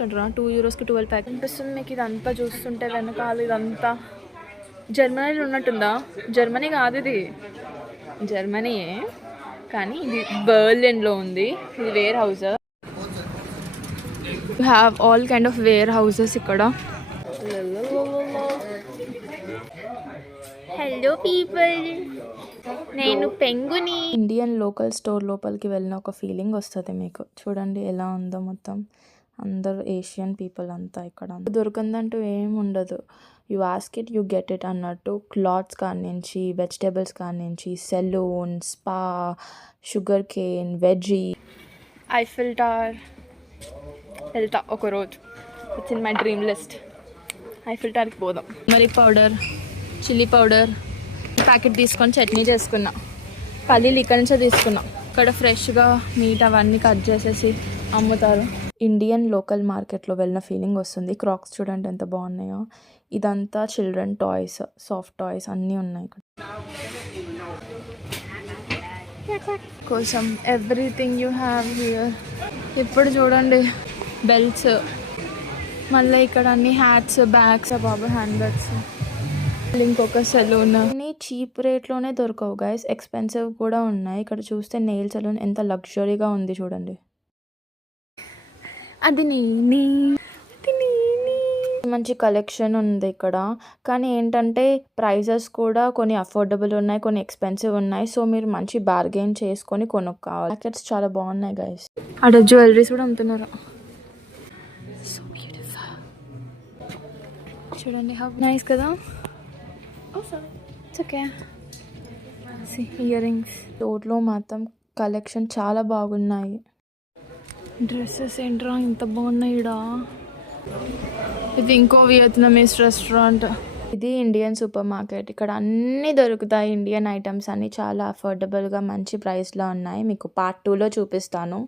ఇస్తాడు 2 euros 12 pack అనిపిస్తుంది మీకు. ఇదంతా చూస్తుంటే వెనకాల ఇదంతా జర్మనీలో ఉన్నట్టుందా? జర్మనీ కాదు ఇది, జర్మనీయే కానీ ఇది బర్లిన్లో ఉంది. ఇది warehouse. You have all kind of warehouses ఇక్కడ. హలో పీపుల్, నేను పెంగుని. ఇండియన్ లోకల్ స్టోర్ లోపలికి వెళ్ళిన ఒక ఫీలింగ్ వస్తుంది మీకు. చూడండి ఎలా ఉందో మొత్తం. అందరూ ఏషియన్ పీపుల్ అంతా ఇక్కడ. దొరికిందంటూ ఏం ఉండదు. You ask it you get it అన్నట్టు. క్లాత్స్ కాడి నుంచి, వెజిటేబుల్స్ కాడి నుంచి, salon, spa, sugarcane, veggie. Eiffel tower వెళ్తా ఒకరోజు. It's in my dream list. Eiffel టవర్కి పోదాం. Turmeric powder, chilli powder packet తీసుకొని చట్నీ చేసుకున్నా. పల్లీలు ఇక్కడ నుంచే తీసుకున్నా. ఇక్కడ ఫ్రెష్గా మీట్ అవన్నీ కట్ చేసేసి అమ్ముతారు. ఇండియన్ లోకల్ మార్కెట్లో వెళ్ళిన ఫీలింగ్ వస్తుంది. క్రాక్స్ చూడండి ఎంత బాగున్నాయో. ఇదంతా చిల్డ్రన్ టాయ్స్, సాఫ్ట్ టాయ్స్ అన్నీ ఉన్నాయి ఇక్కడ కోసం. Everything you have here. ఇప్పుడు చూడండి బెల్ట్స్, మళ్ళీ ఇక్కడ అన్ని హ్యాట్స్, బ్యాగ్స్, బాబు హ్యాండ్ బ్యాగ్స్, ఇంకొక సెలూన్. అన్ని చీప్ రేట్లోనే దొరకవు గైస్, ఎక్స్పెన్సివ్ కూడా ఉన్నాయి. ఇక్కడ చూస్తే నెయిల్ సెలూన్ ఎంత లగ్జరీగా ఉంది చూడండి. అది నేనే. మంచి కలెక్షన్ ఉంది ఇక్కడ. కానీ ఏంటంటే ప్రైజెస్ కూడా కొన్ని అఫోర్డబుల్ ఉన్నాయి, కొన్ని ఎక్స్పెన్సివ్ ఉన్నాయి. సో మీరు మంచి బార్గెయిన్ చేసుకొని కొనుక్కోవాలి. ప్యాకెట్స్ చాలా బాగున్నాయి గైస్. అక్కడ జ్యువెలరీస్ కూడా అమ్ముతున్నారు. So beautiful. చూడండి హౌ నైస్ కదా. It's okay. Ear rings. రోడ్లో మాత్రం కలెక్షన్ చాలా బాగున్నాయి. డ్రెస్సెస్ ఏంట్రా ఇంత బాగున్నాయి ఈడ. ఇది ఇంకో వియత్నమీస్ రెస్టారెంట్. ఇది ఇండియన్ సూపర్ మార్కెట్. ఇక్కడ అన్నీ దొరుకుతాయి. ఇండియన్ ఐటమ్స్ అన్నీ చాలా అఫోర్డబుల్గా మంచి ప్రైస్లో ఉన్నాయి. మీకు పార్ట్ 2లో చూపిస్తాను.